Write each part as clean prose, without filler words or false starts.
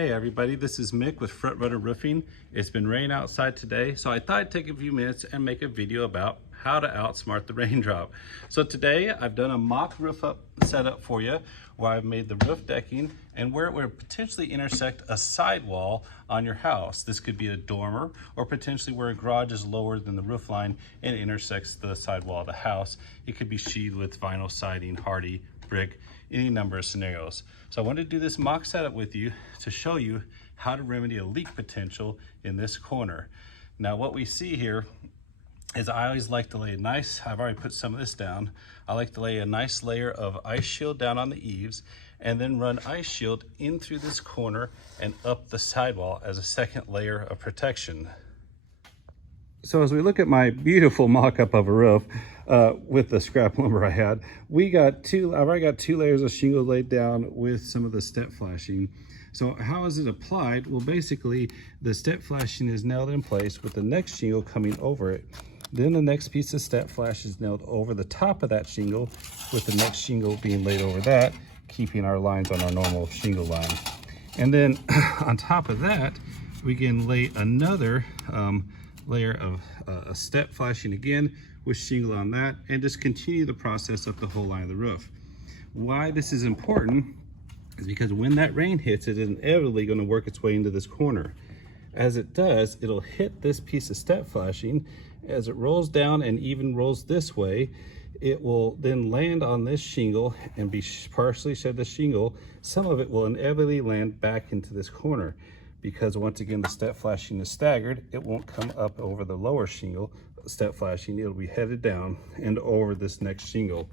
Hey everybody, this is Mick with Front Runner Roofing. It's been raining outside today, so I thought I'd take a few minutes and make a video about how to outsmart the raindrop. So today I've done a mock roof up setup for you where I've made the roof decking and where it would potentially intersect a sidewall on your house. This could be a dormer or potentially where a garage is lower than the roof line and intersects the sidewall of the house. It could be sheathed with vinyl siding, hardy, brick, any number of scenarios. So I wanted to do this mock setup with you to show you how to remedy a leak potential in this corner. Now what we see here is I always like to lay a nice, I've already put some of this down, I like to lay a nice layer of ice shield down on the eaves and then run ice shield in through this corner and up the sidewall as a second layer of protection. So as we look at my beautiful mock-up of a roof with the scrap lumber I had, I've already got 2 layers of shingle laid down with some of the step flashing. So how is it applied? Well, basically the step flashing is nailed in place with the next shingle coming over it. Then the next piece of step flash is nailed over the top of that shingle with the next shingle being laid over that, keeping our lines on our normal shingle line. And then on top of that, we can lay another layer of a step flashing again with shingle on that and just continue the process up the whole line of the roof. Why this is important is because when that rain hits, it is inevitably going to work its way into this corner. As it does, it'll hit this piece of step flashing. As it rolls down and even rolls this way, it will then land on this shingle and be partially shed the shingle. Some of it will inevitably land back into this corner because once again the step flashing is staggered. It won't come up over the lower shingle step flashing, it'll be headed down and over this next shingle.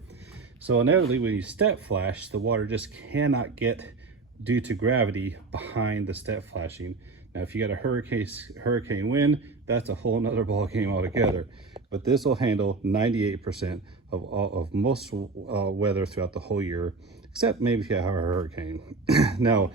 So inevitably when you step flash, the water just cannot get, due to gravity, behind the step flashing. Now if you got a hurricane wind, that's a whole nother ball game altogether. But this will handle 98% of most weather throughout the whole year, except maybe if you have a hurricane. Now,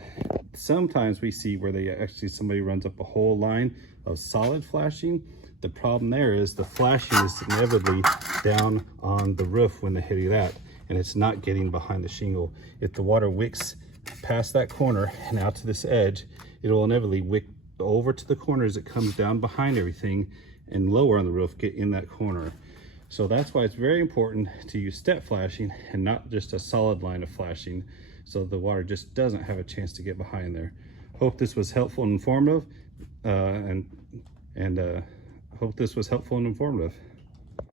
sometimes we see where somebody runs up a whole line of solid flashing. The problem there is the flashing is inevitably down on the roof when they're hitting that, and it's not getting behind the shingle. If the water wicks past that corner and out to this edge, it will inevitably wick over to the corner as it comes down behind everything and lower on the roof, get in that corner. So that's why it's very important to use step flashing and not just a solid line of flashing, so the water just doesn't have a chance to get behind there. Hope this was helpful and informative, hope this was helpful and informative.